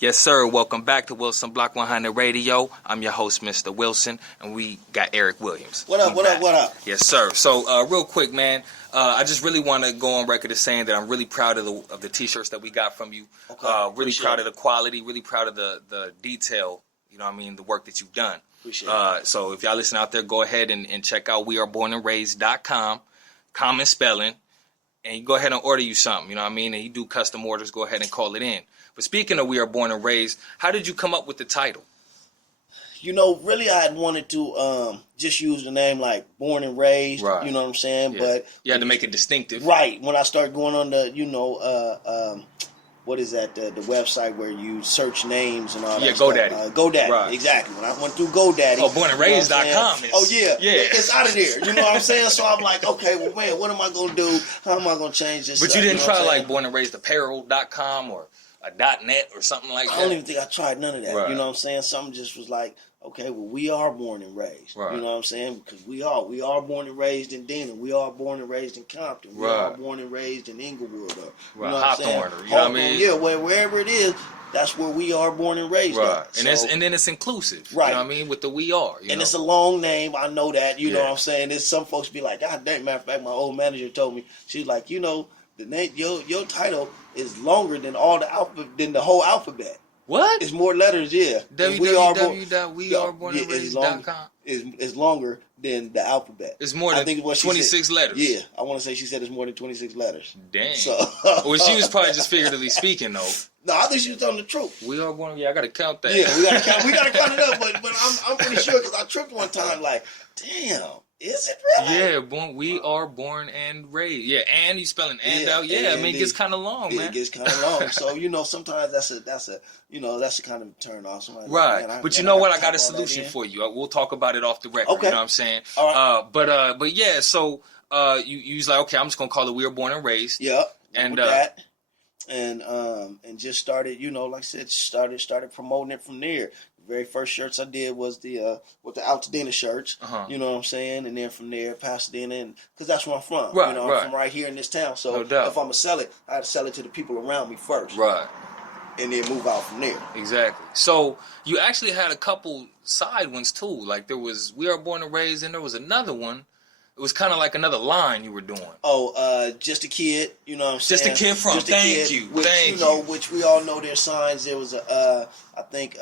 Yes, sir. Welcome back to Wilson Block 100 Radio. I'm your host, Mr. Wilson, and we got Eric Williams. What up, what up, what up? Yes, sir. So, real quick, man, I just really want to go on record as saying that I'm really proud of the T-shirts that we got from you. Okay. Really proud of the quality, really proud of the detail, you know what I mean, the work that you've done. Appreciate it. So, if y'all listen out there, go ahead and check out wearebornandraised.com, common spelling, and you go ahead and order you something, you know what I mean? And you do custom orders, go ahead and call it in. But speaking of We Are Born and Raised, how did you come up with the title? You know, really I had wanted to just use the name like Born and Raised, Right. You know what I'm saying? Yeah. But You had to make it distinctive. Right. When I started going on the, what is that, the website where you search names and all that GoDaddy. stuff. GoDaddy, Right. Exactly. When I went through GoDaddy. Oh, bornandraised.com. Oh, yeah. It's out of there. You know what I'm saying? So I'm like, okay, well, man, what am I going to do? How am I going to change this? But you didn't try like bornandraisedapparel.com or a .net or something like that? I don't even think I tried none of that. Right. You know what I'm saying? Something just was like, okay, well, we are born and raised. Right. You know what I'm saying? Because we are born and raised in DENA. We are born and raised in Compton. We are born and raised in Inglewood. Or, you know what I'm saying? Hawthorne, you know what I mean? Yeah, wherever it is, that's where we are born and raised. Right. So, And then it's inclusive. Right. You know what I mean? With the we are. You know? it's a long name. I know that. You know Yeah. what I'm saying? There's some folks be like, God dang, matter of fact, my old manager told me, she's like, you know, the name, your title is longer than all the than the whole alphabet. What? It's more letters, yeah. www.wearebornandraised.com. Is longer than the alphabet. It's more than 26 letters. Yeah, I want to say she said it's more than 26 letters. Dang. So, well, she was probably just figuratively speaking, though. No, I think she was telling the truth. We are born. Yeah, I gotta count that. Yeah, we gotta count it up. But I'm pretty sure because I tripped one time. Like, damn, is it really? Yeah, we are born and raised. Yeah, and you spelling and out. Yeah, I mean it gets kind of long, man. It gets kind of long. So sometimes that's a kind of turn off. Right, like, but you know what? I got a solution for you. We'll talk about it off the record. Okay. You know what I'm saying? All right. But yeah. So you was like, okay, I'm just gonna call it We Are Born and Raised. Yeah. And that. And just started, like I said, started promoting it from there. The very first shirts I did was the Out to DENA shirts. Uh-huh. You know what I'm saying? And then from there, Pasadena, and because that's where I'm from. Right, I'm from right here in this town. So no doubt. if I'm gonna sell it, I had to sell it to the people around me first. Right. And then move out from there. Exactly. So you actually had a couple side ones too. Like there was We Are Born and Raised, and there was another one. It was kind of like another line you were doing. Oh, Just a Kid, you know what I'm saying? Just a Kid from. Thank you. Which, Thank you. Which we all know their signs. There was I think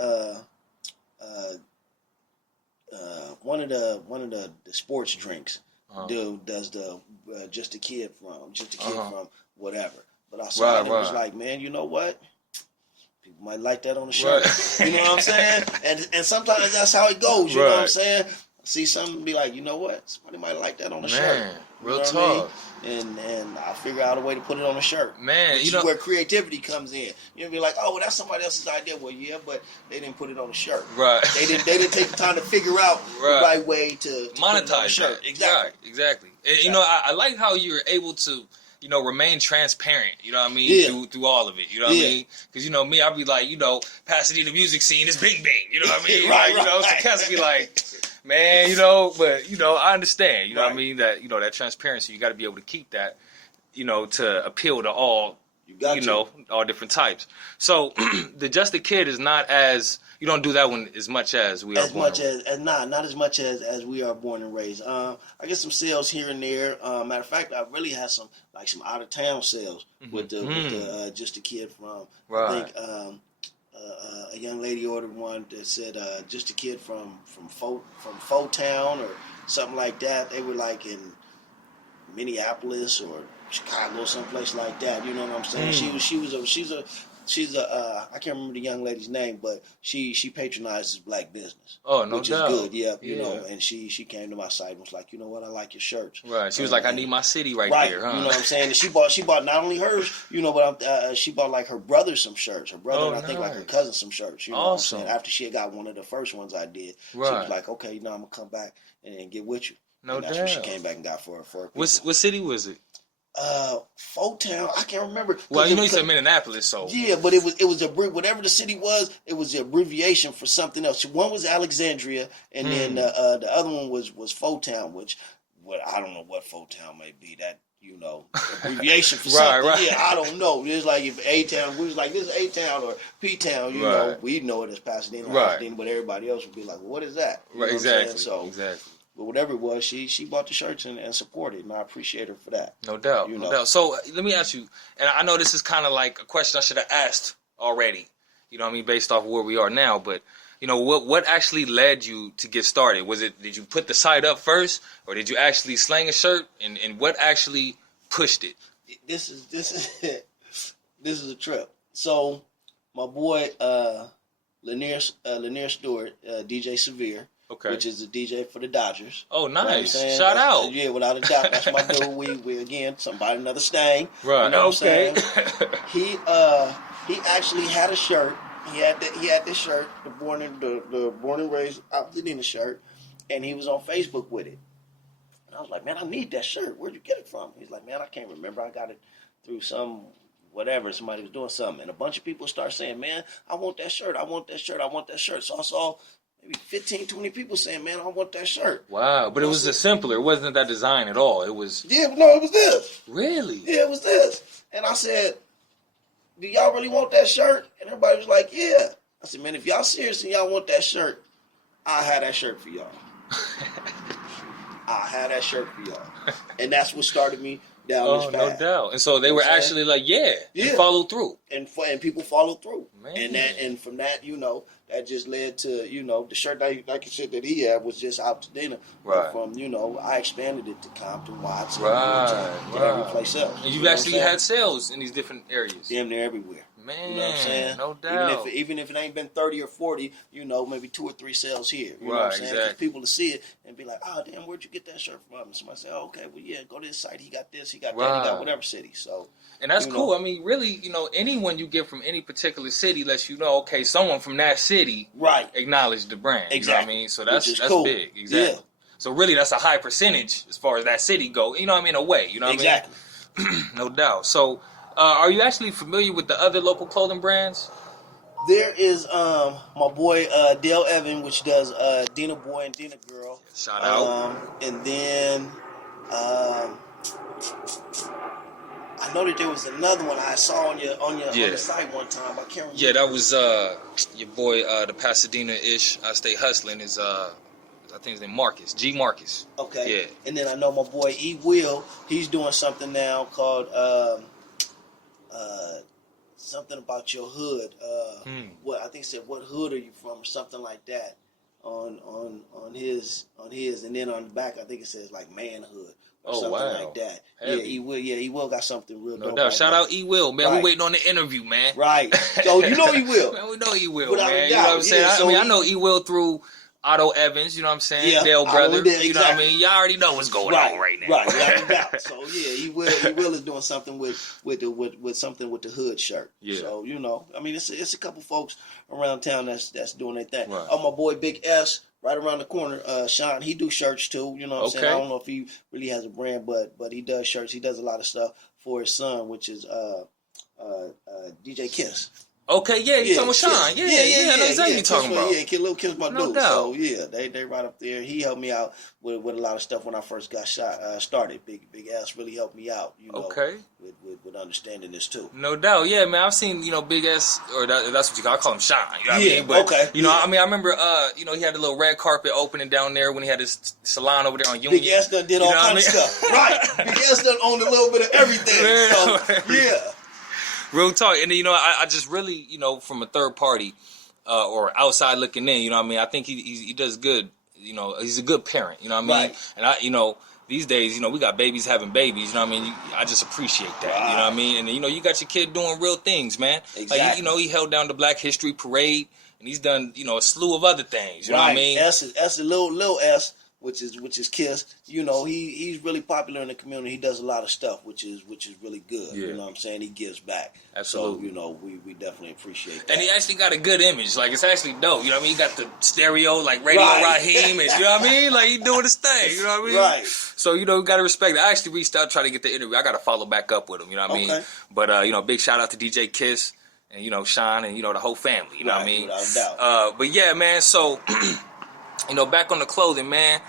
one of the sports drinks dude does the Just a Kid from whatever. But I saw it was like, man, you know what? People might like that on the shirt. Right. You know what I'm saying? And sometimes that's how it goes. You know what I'm saying? See something and be like, you know what? Somebody might like that on the shirt. Real talk. I mean? And I figure out a way to put it on the shirt. Man, which is where creativity comes in. You'll be like, oh, well, that's somebody else's idea. Well, yeah, but they didn't put it on the shirt. Right. They didn't take the time to figure out the right way to monetize put it on the shirt. That. Exactly. Right, exactly. And, I like how you're able to, remain transparent, you know what I mean, through all of it, you know what I mean? Because, me, I'll be like, Pasadena music scene is bing bing, you know what I mean? So cats be like, man, but, I understand, you know what I mean, that, that transparency, you got to be able to keep that, to appeal to all, all different types. So, the Just a Kid is not as, you don't do that one as much as We Are Born not as much as We Are Born and Raised. I get some sales here and there. Matter of fact, I really had some out of town sales with the Just a Kid from. Right. I think a young lady ordered one that said Just a Kid from Town or something like that. They were like in Minneapolis or Chicago, someplace like that. You know what I'm saying? She's a I can't remember the young lady's name, but she patronizes black business. Oh, no which doubt. Which is good, yeah. And she came to my site and was like, you know what, I like your shirts. Right. She was like, I need my city right there, huh? You know what I'm saying? And she bought not only hers, but she bought like her brother some shirts. Her brother and I think like her cousin some shirts. You know what I'm saying? After she had got one of the first ones I did, she was like, okay, I'm gonna come back and get with you. No doubt. That's what she came back and got for her. What city was it? Town. I can't remember. Well, you said Minneapolis, so yeah, but it was whatever the city was. It was the abbreviation for something else. One was Alexandria, and then the other one was Town, which I don't know what Town may be. That you know, abbreviation for something. Right. Yeah, I don't know. It's like if A-Town, we was like, this is A-Town or P-Town, you know, we know it as Pasadena, Pasadena, but everybody else would be like, well, what is that? You know Exactly. So, but whatever it was, she bought the shirts and supported, and I appreciate her for that. No doubt, no doubt. So let me ask you, and I know this is kind of like a question I should have asked already, you know what I mean, based off of where we are now, but you know, what actually led you to get started? Did you put the site up first, or did you actually slang a shirt, and what actually pushed it? This is a trip. So my boy Lanier Stewart, DJ Severe, which is the DJ for the Dodgers. Oh, nice! You know shout out. Yeah, without a doubt, that's my dude. We again somebody another Stang. Right. You know what I'm saying? He actually had a shirt. He had this shirt, the born and raised Pasadena shirt, and he was on Facebook with it. And I was like, man, I need that shirt. Where'd you get it from? He's like, man, I can't remember. I got it through some whatever. Somebody was doing something, and a bunch of people start saying, man, I want that shirt. I want that shirt. I want that shirt. So I saw maybe 15, 20 people saying, man, I want that shirt. Wow, but it was a simpler. It wasn't that design at all. It was. Yeah, no, it was this. Really? Yeah, it was this. And I said, do y'all really want that shirt? And everybody was like, yeah. I said, man, if y'all serious and y'all want that shirt, I'll have that shirt for y'all. I'll have that shirt for y'all. And that's what started me down this path. No doubt. And so they were actually like, and followed through. And people followed through. Man. And from that, you know, that just led to, you know, the shirt like you said that he had was just out to dinner. Right. From, you know, I expanded it to Compton, Watson, to every place else. And you've actually had sales in these different areas. Damn near everywhere. Man, you know what I'm saying? No doubt. Even if it ain't been 30 or 40, you know, maybe 2 or 3 sales here. You know what I'm saying? Exactly. Because people to see it and be like, oh, damn, where'd you get that shirt from? And somebody say, oh, okay, well, yeah, go to this site. He got this, he got that, he got whatever city. So, and that's cool. I mean, really, you know, anyone you get from any particular city lets you know, okay, someone from that city acknowledged the brand. Exactly. You know what I mean? So that's cool. big. Exactly. Yeah. So really, that's a high percentage as far as that city go. You know what I mean? A way. You know what I mean? No doubt. So, are you actually familiar with the other local clothing brands? There is my boy Dale Evan, which does DENA Boy and DENA Girl. Shout out. And then I know that there was another one I saw on the site one time. I can't remember. Yeah, that was your boy, the Pasadena-ish. I Stay Hustling is I think his name Marcus. G. Marcus. Okay. Yeah. And then I know my boy E. Will. He's doing something now called something about your hood. What I think it said, what hood are you from, or something like that. On his, and then on the back I think it says like manhood. Or something like that. Heavy. Yeah, E. Will got something real dope. No doubt. Shout out E. Will, man. We waiting on the interview, man. Right. So you know E. Will. Man, we know E. Will, man. You know what I'm saying? I mean, I know E. Will through Otto Evans, you know what I'm saying? Yeah, Dale brother. You know what I mean? Y'all already know what's going on right now. Right, without a doubt. So yeah, he will is doing something with something with the hood shirt. Yeah. So, you know, I mean it's a couple folks around town that's doing their thing. Right. Oh, my boy Big S, right around the corner, Sean, he do shirts too, you know what I'm saying? I don't know if he really has a brand, but he does shirts. He does a lot of stuff for his son, which is DJ Kiss. Okay, you talking about Sean? I know exactly you talking about. Yeah, Lil Kim's my dude. Doubt. So yeah, they right up there. He helped me out with a lot of stuff when I first got started. Big Ass really helped me out. You know, with understanding this too. No doubt, yeah, man. I've seen Big Ass, or that's what you call. I call him Sean. You know what I mean? But, you know, I mean, I remember he had the little red carpet opening down there when he had his salon over there on Union. Big Ass done did all kinds of stuff. Right. Big Ass done owned a little bit of everything. So yeah. Real talk. And, you know, I just really, you know, from a third party or outside looking in, you know what I mean? I think he does good. You know, he's a good parent, you know what I mean? Right. And, you know, these days, you know, we got babies having babies, you know what I mean? I just appreciate that, you know what I mean? And, you know, you got your kid doing real things, man. Exactly. Like, you know, he held down the Black History Parade, and he's done, you know, a slew of other things, you know what I mean? S is Lil S. Which is Kiss. You know, he's really popular in the community. He does a lot of stuff, which is really good. Yeah. You know what I'm saying? He gives back. Absolutely. So, you know, we definitely appreciate that. And he actually got a good image. Like, it's actually dope. You know what I mean? He got the stereo, like Radio Raheem, and you know what I mean? Like, he doing his thing. You know what I mean? Right. So, you know, you got to respect it. I actually reached out trying to get the interview. I got to follow back up with him. You know what I mean? But, you know, big shout out to DJ Kiss and, you know, Sean and, you know, the whole family. You know what I mean? Without a doubt. But, yeah, man, so, you know, back on the clothing, man.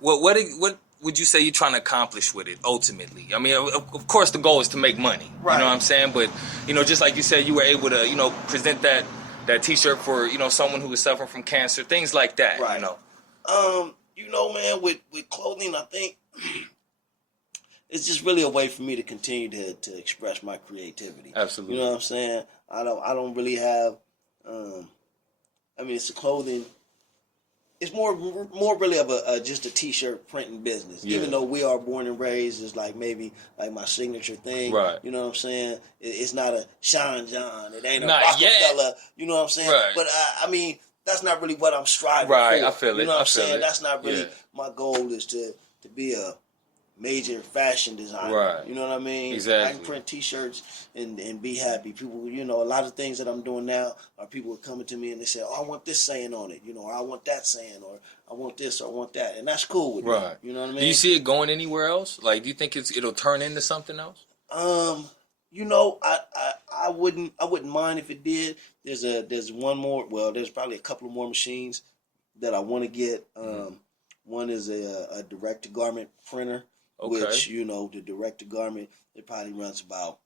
What would you say you're trying to accomplish with it ultimately? I mean, of course, the goal is to make money. Right. You know what I'm saying? But just like you said, you were able to present that T-shirt for someone who was suffering from cancer, things like that. Right. Man, with clothing, I think it's just really a way for me to continue to express my creativity. Absolutely. You know what I'm saying? I don't really have. It's a clothing. It's more really of just a T-shirt printing business. Yeah. Even though we are born and raised, it's like maybe like my signature thing. Right. You know what I'm saying? It's not a Sean John. It ain't a not Rockefeller. Yet. You know what I'm saying? Right. But that's not really what I'm striving for. Right. I feel it. You know what I'm saying? It. That's not really my goal. Is to be a major fashion designer. Right. You know what I mean? Exactly. I can print T-shirts and be happy. People, a lot of things that I'm doing now are people coming to me and they say, "Oh, I want this saying on it," or "I want that saying," or "I want this," or "I want that," and that's cool with me. You know what I mean? Do you see it going anywhere else? Like, do you think it'll turn into something else? I wouldn't mind if it did. There's one more. Well, there's probably a couple of more machines that I want to get. One is a direct-to-garment printer. Okay. Which, the direct-to-garment, it probably runs about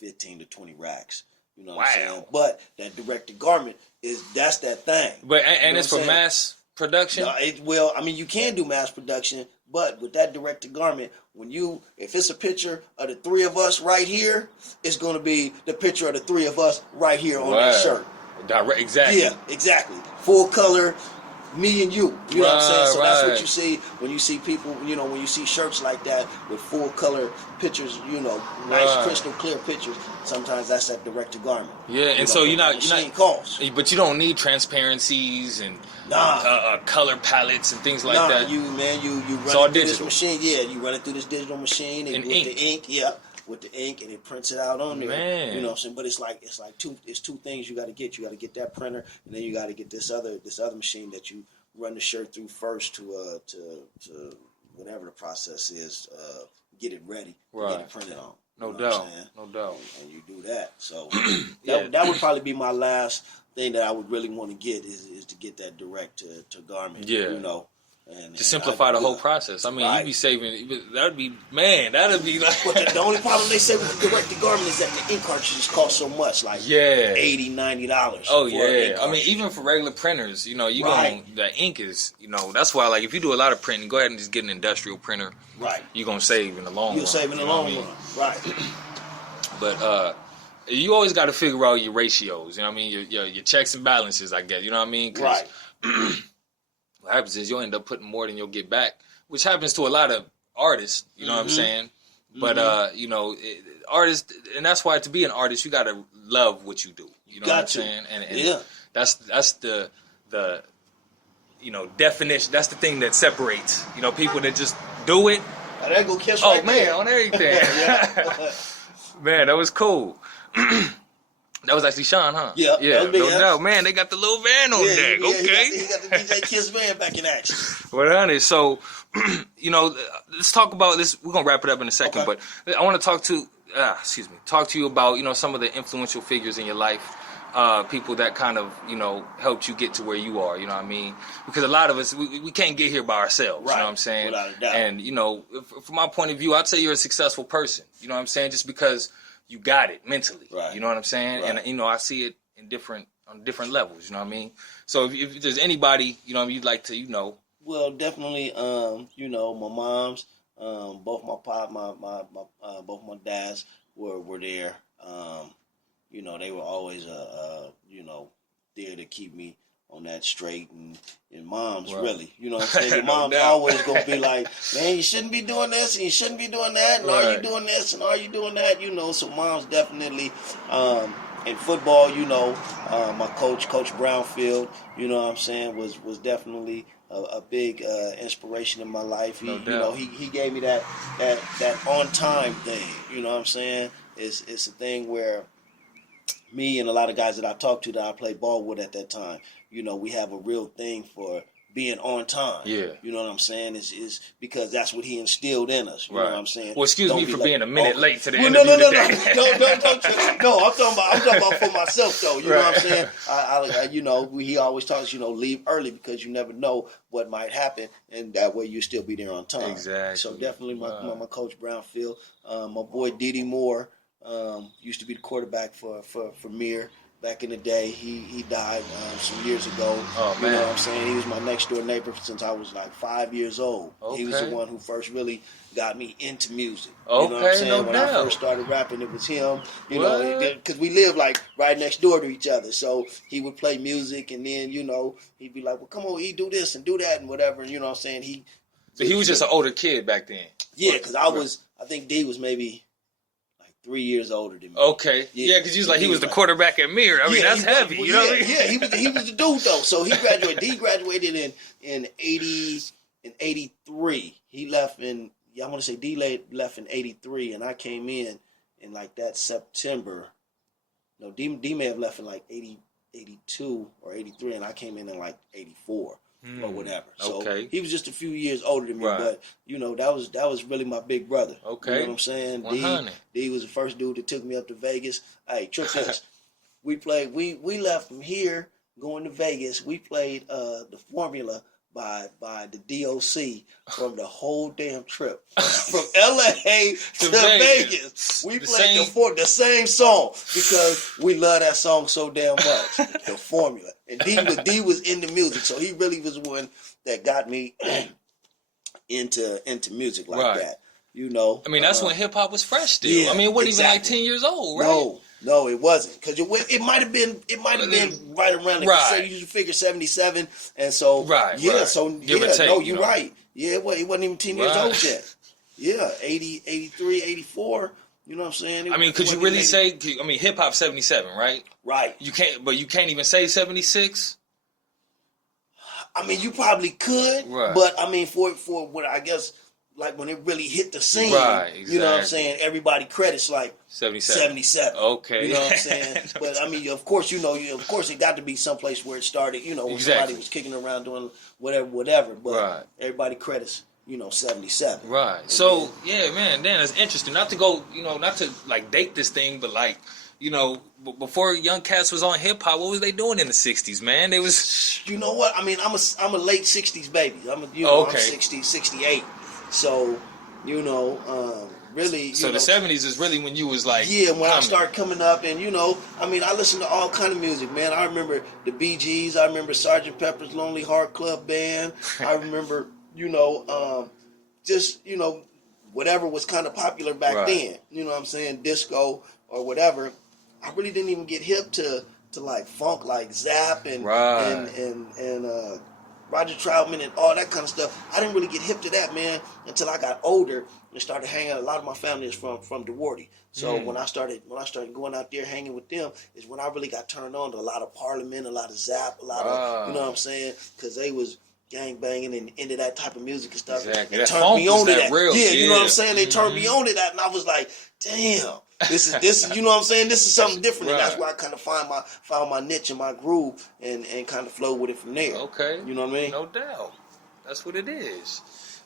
15 to 20 racks. You know what I'm saying? But that direct-to-garment, that's that thing. But and it's for mass production? No, you can do mass production, but with that direct-to-garment, if it's a picture of the three of us right here, it's going to be the picture of the three of us right here on that shirt. Exactly. Yeah, exactly. Full color. Me and you know what I'm saying? So that's what you see when you see people, when you see shirts like that with full color pictures, nice crystal clear pictures. Sometimes that's that direct to garment. Yeah, and so you're not, costs. But you don't need transparencies and color palettes and things like that. You run it through this machine. Yeah, you run it through this digital machine and with the ink. Yeah. With the ink, and it prints it out on there. Man. You know what I'm saying? But it's like two things you got to get. You got to get that printer, and then you got to get this other machine that you run the shirt through first to whatever the process is, get it ready, get it printed on. No doubt. And you do that. So that would probably be my last thing that I would really want to get is to get that direct to garment. Yeah. And simplify the whole process. I mean, you'd be saving. That'd be like. But the only problem they say with the direct to garment is that the ink cartridges cost so much, like $80, $90. Oh yeah, I mean, even for regular printers, the ink is, that's why, like, if you do a lot of printing, go ahead and just get an industrial printer. Right. You're gonna save in the long run. You'll save in the long run. Right. But you always got to figure out your ratios. You know what I mean? Your checks and balances, I guess. You know what I mean? Right. What happens is you'll end up putting more than you'll get back, which happens to a lot of artists, you know what I'm saying? But, artists, and that's why to be an artist, you got to love what you do. You know what I'm saying? And that's the definition. That's the thing that separates, people that just do it. They go kiss on everything. Man, that was cool. That was actually Sean, huh? Yeah. No doubt. Man, they got the little van on deck. Okay. He got the DJ Kiss van back in action. Well, honest. So, let's talk about this. We're going to wrap it up in a second, but I want to talk to you about, some of the influential figures in your life, people that kind of, helped you get to where you are, you know what I mean? Because a lot of us, we can't get here by ourselves, you know what I'm saying? Without a doubt. And, from my point of view, I'd say you're a successful person, you know what I'm saying? Just because you got it mentally, you know what I'm saying? Right. And, I see it on different levels, you know what I mean? So if there's anybody, you'd like to, Well, definitely, my moms, both my both my dads were there. They were always, there to keep me on that straight, and moms really, you know what I'm saying? Your mom's always gonna be like, man, you shouldn't be doing this and you shouldn't be doing that, and are you doing this and are you doing that? So moms definitely, in football, my coach Brownfield, you know what I'm saying, was definitely a big inspiration in my life. He gave me that on time thing, you know what I'm saying? It's a thing where me and a lot of guys that I talked to that I played ball with at that time, we have a real thing for being on time. Yeah. You know what I'm saying? Is because that's what he instilled in us. You know what I'm saying? Well, excuse me for being a minute late to the interview. No, I'm talking about for myself though. You know what I'm saying? I you know, he always tells us, you know, leave early because you never know what might happen, and that way you still be there on time. Exactly. So definitely my coach Brownfield, my boy Didi Moore, used to be the quarterback for Mir. Back in the day, he died some years ago. Oh, man. You know what I'm saying? He was my next door neighbor since I was like 5 years old. Okay. He was the one who first really got me into music. Okay, you know what I'm saying? no When doubt. I first started rapping, it was him. You know, because we lived like right next door to each other. So he would play music, and then you know he'd be like, "Well, come on, do this and do that and whatever." And you know what I'm saying? So he was just an older kid back then. Yeah, because I think D was maybe 3 years older than me. Okay. Yeah, because he was the quarterback at Mir. I mean, that's heavy. You know what I mean? Yeah, he was the dude though. So he graduated. D graduated in 83. He left in I want to say D left in 83, and I came in like that September. No, D may have left in like 82 or 83, and I came in like 84. Or whatever. So he was just a few years older than me, but you know that was really my big brother. Okay, you know what I'm saying? 100. D was the first dude that took me up to Vegas. Hey, trick this. We left from here going to Vegas. We played the Formula by the DOC from the whole damn trip from LA to Vegas. We played the same song because we love that song so damn much. The Formula. And D was into music, so he really was the one that got me into music like that. You know, I mean, that's when hip hop was fresh still. Yeah, I mean, it wasn't even like 10 years old, right? No, it wasn't, because it might have been right around. So you should figure 77, and so no, you're right. Yeah, it wasn't even 10 years old yet. Yeah, 80, 83, 84. You know what I'm saying? I mean, could you really say? I mean, hip hop 77, right? Right. You can't even say 76. I mean, you probably could, but I mean, for what I guess, like when it really hit the scene, exactly. You know what I'm saying? Everybody credits like 77. Okay. You know what I'm saying? But I mean, of course, it got to be someplace where it started. You know, when somebody was kicking around doing whatever. But everybody credits. 77. Right. So yeah, man, Dan, it's interesting. Not to go, not to like date this thing, but like, before young cats was on hip hop, what was they doing in the '60s, man? They was. You know what? I mean, I'm a late '60s baby. I'm 60, 68. So, really. So the '70s is really when you was like. Yeah, when I started coming up, and I mean, I listened to all kind of music, man. I remember the Bee Gees. I remember Sgt. Pepper's Lonely Heart Club Band. I remember. Just whatever was kind of popular back then. You know what I'm saying? Disco or whatever. I really didn't even get hip to like funk, like Zapp and Roger Troutman and all that kind of stuff. I didn't really get hip to that, man, until I got older and started hanging out. A lot of my family is from DeWarty. So when I started going out there hanging with them is when I really got turned on to a lot of Parliament, a lot of Zapp, a lot of, you know what I'm saying? Because they was gang banging and into that type of music and stuff. Exactly. It turned me on to that. You know what I'm saying? They turned Mm-hmm. me on to that, and I was like, damn, this is you know what I'm saying? This is something different, and that's where I kind of found my niche and my groove and kind of flow with it from there. Okay. You know what I mean? No doubt. That's what it is.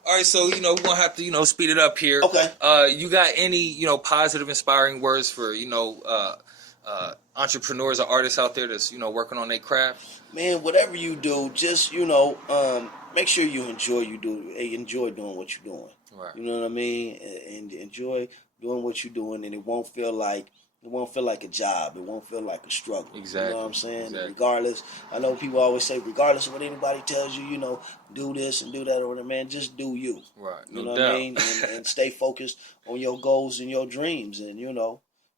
All right, so we're gonna have to speed it up here. Okay. You got any positive, inspiring words for entrepreneurs or artists out there that's working on their craft? Man, whatever you do, just make sure you enjoy doing what you're doing. Right. You know what I mean? And enjoy doing what you're doing, and it won't feel like a job. It won't feel like a struggle. Exactly. You know what I'm saying? Exactly. Regardless, I know people always say, regardless of what anybody tells you, do this and do that or whatever, man, just do you. Right. You know what I mean? And stay focused on your goals and your dreams, and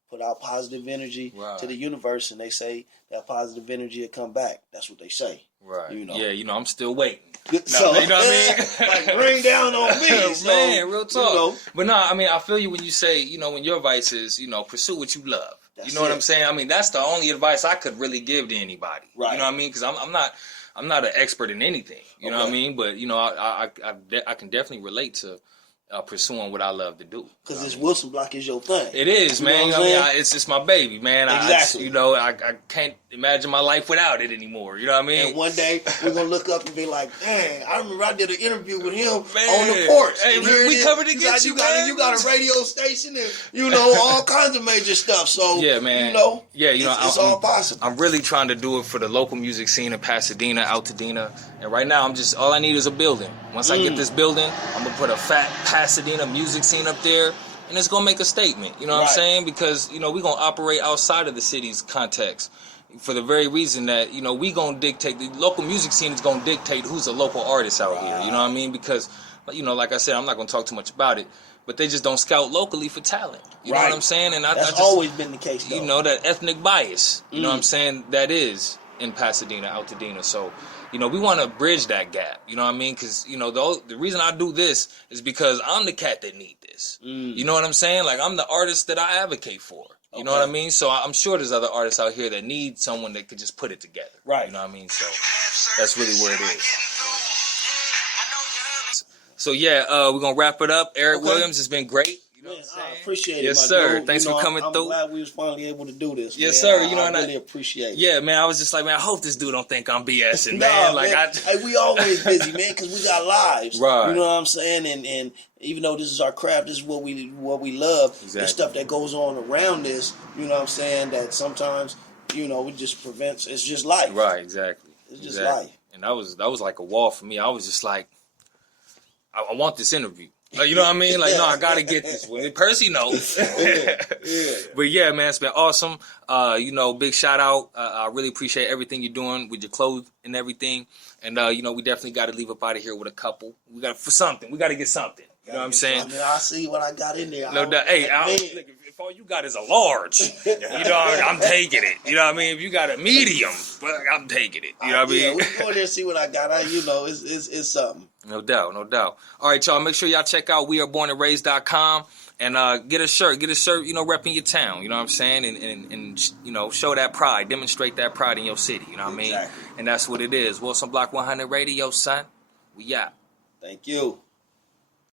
put out positive energy to the universe, and they say that positive energy will come back. That's what they say. Right. Yeah, I'm still waiting. So, you know what I mean? Like, bring down on me. So, man, real talk. But no, I mean, I feel you when you say, when your advice is, pursue what you love. You know what I'm saying? I mean, that's the only advice I could really give to anybody. Right. You know what I mean? Because I'm not an expert in anything. You know what I mean? But, I can definitely relate to pursuing what I love to do. Because this Wilson Block is your thing. It is, man. It's just my baby, man. Exactly. I can't imagine my life without it anymore. You know what I mean? And one day we're gonna look up and be like, "Dang, I remember I did an interview with him on the porch." Hey, we covered it against you, man. You got a radio station and all kinds of major stuff. So yeah, man. It's all possible. I'm really trying to do it for the local music scene in Pasadena, Altadena, and right now all I need is a building. Once I get this building, I'm gonna put a fat Pasadena music scene up there, and it's gonna make a statement. You know what I'm saying? Because we're gonna operate outside of the city's context. For the very reason that, we gonna dictate, the local music scene is gonna dictate who's a local artist out here. You know what I mean? Because, like I said, I'm not gonna talk too much about it, but they just don't scout locally for talent. You know what I'm saying? And that's always been the case, though. That ethnic bias, you know what I'm saying, that is in Pasadena, Altadena. So, we want to bridge that gap. You know what I mean? Because, the reason I do this is because I'm the cat that need this. You know what I'm saying? Like, I'm the artist that I advocate for. You know what I mean? So I'm sure there's other artists out here that need someone that could just put it together. Right. You know what I mean? So that's really where it is. So yeah, we're going to wrap it up. Eric Williams, has been great. You know what I'm saying? I appreciate it, yes, my sir. dude. Thanks for coming through. I'm glad we was finally able to do this. Yes, man. sir. I really appreciate it. Yeah, man. I was just like, man, I hope this dude don't think I'm BSing, man. Hey, we always busy, man, because we got lives. Right. You know what I'm saying? And even though this is our craft, this is what we love. Exactly. The stuff that goes on around this, you know what I'm saying, that sometimes, it just prevents. It's just life. Right. Exactly. It's just life. And that was like a wall for me. I was just like, I want this interview. You know what I mean? Like, no, I got to get this one. Percy knows. But yeah, man, it's been awesome. Big shout out. I really appreciate everything you're doing with your clothes and everything. And, we definitely got to leave up out of here with a couple. We got to get something. You know what I'm saying? I see what I got in there. No doubt. Hey, look, if all you got is a large, I'm taking it. You know what I mean? If you got a medium, I'm taking it. You know what I mean? Yeah, we can go in there and see what I got. It's something. No doubt. All right, y'all. Make sure y'all check out wearebornandraised.com and get a shirt. Repping your town. You know what I'm saying? And show that pride. Demonstrate that pride in your city. You know what I mean? And that's what it is. Wilson Block 100 Radio, son. We out. Thank you.